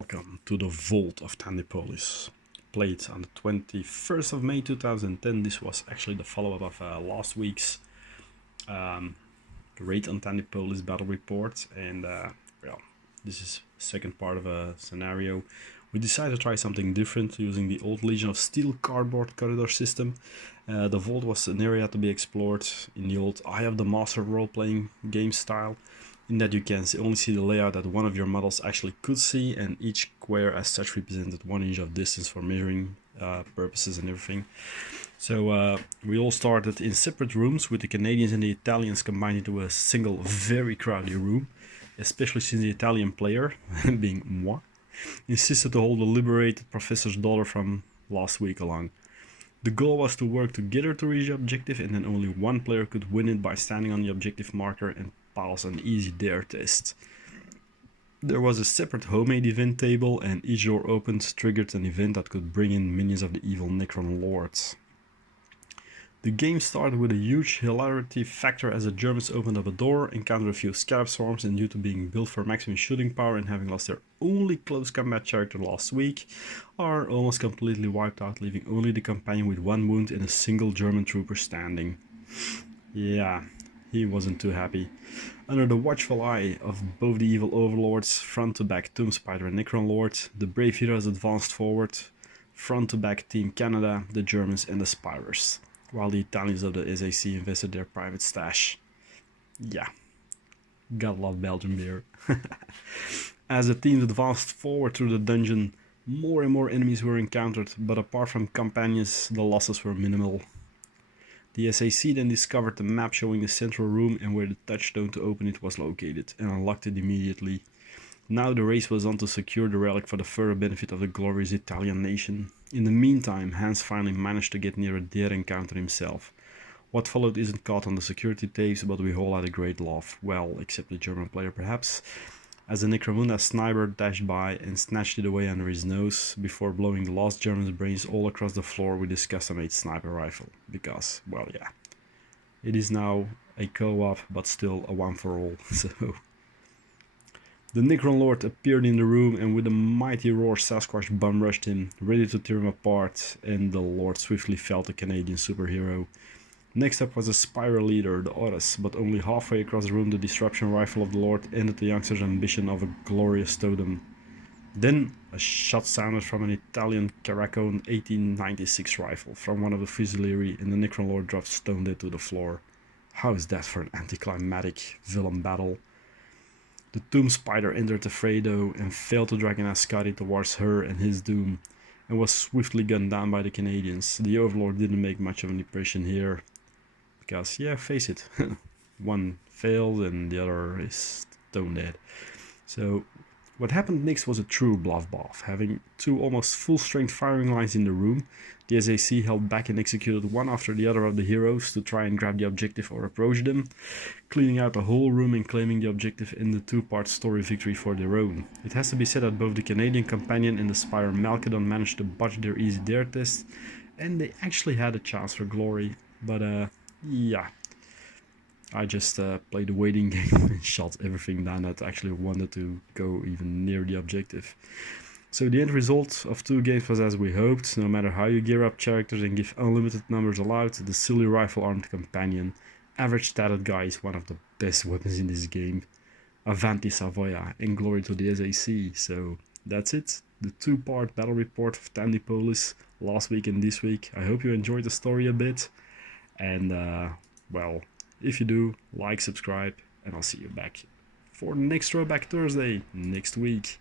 Welcome to the Vault of Tandypolis. Played on the 21st of May 2010. This was actually the follow-up of last week's Raid on Tandypolis battle report, and well, this is the second part of a scenario. We decided to try something different using the Old Legion of Steel cardboard corridor system. The Vault was an area to be explored in the old Eye of the Master role-playing game style, in that you can only see the layout that one of your models actually could see, and each square as such represented 1 inch of distance for measuring purposes and everything. So we all started in separate rooms, with the Canadians and the Italians combined into a single very crowded room, especially since the Italian player, being moi, insisted to hold the liberated professor's daughter from last week along. The goal was to work together to reach the objective, and then only one player could win it by standing on the objective marker and pass an easy dare test. There was a separate homemade event table, and each door opened triggered an event that could bring in minions of the evil Necron Lords. The game started with a huge hilarity factor as the Germans opened up a door, encountered a few scarab swarms, and due to being built for maximum shooting power and having lost their only close combat character last week, are almost completely wiped out, leaving only the companion with 1 wound and a single German trooper standing. Yeah, he wasn't too happy. Under the watchful eye of both the evil overlords, front to back Tomb Spider and Necron Lord, the brave heroes advanced forward, front to back Team Canada, the Germans and the Spirers, while the Italians of the SAC invested their private stash. Yeah, gotta love Belgian beer. As the teams advanced forward through the dungeon, more and more enemies were encountered, but apart from companions, the losses were minimal. The SAC then discovered the map showing the central room and where the touchstone to open it was located, and unlocked it immediately. Now the race was on to secure the relic for the further benefit of the glorious Italian nation. In the meantime, Hans finally managed to get near a dare encounter himself. What followed isn't caught on the security tapes, but we all had a great laugh. Well, except the German player perhaps, as the Necromunda sniper dashed by and snatched it away under his nose before blowing the last German's brains all across the floor with his custom-made sniper rifle. Because, well, yeah, it is now a co-op, but still a one for all, so... The Necron Lord appeared in the room, and with a mighty roar Sasquatch bum rushed him, ready to tear him apart, and the Lord swiftly felled the Canadian superhero. Next up was a Spiral leader, the Horus, but only halfway across the room the disruption rifle of the Lord ended the youngster's ambition of a glorious totem. Then a shot sounded from an Italian Caracone 1896 rifle from one of the Fusilieri, and the Necron Lord dropped stone dead to the floor. How is that for an anticlimactic villain battle? The Tomb Spider entered the fray though, and failed to drag an Ascari towards her and his doom, and was swiftly gunned down by the Canadians. The Overlord didn't make much of an impression here, because, yeah, face it, one failed and the other is stone dead. So what happened next was a true bloodbath. Having 2 almost full-strength firing lines in the room, the SAC held back and executed one after the other of the heroes to try and grab the objective or approach them, cleaning out the whole room and claiming the objective in the 2-part story victory for their own. It has to be said that both the Canadian companion and the Spire Malkadon managed to botch their easy dare test, and they actually had a chance for glory, but yeah. I just played the waiting game and shot everything down that actually wanted to go even near the objective. So the end result of 2 games was as we hoped. No matter how you gear up characters and give unlimited numbers allowed, the silly rifle-armed companion, average statted guy, is one of the best weapons in this game. Avanti Savoia, and glory to the SAC. So that's it. The 2-part battle report of Tandypolis last week and this week. I hope you enjoyed the story a bit. And, well, if you do, like, subscribe, and I'll see you back for the next Throwback Thursday next week.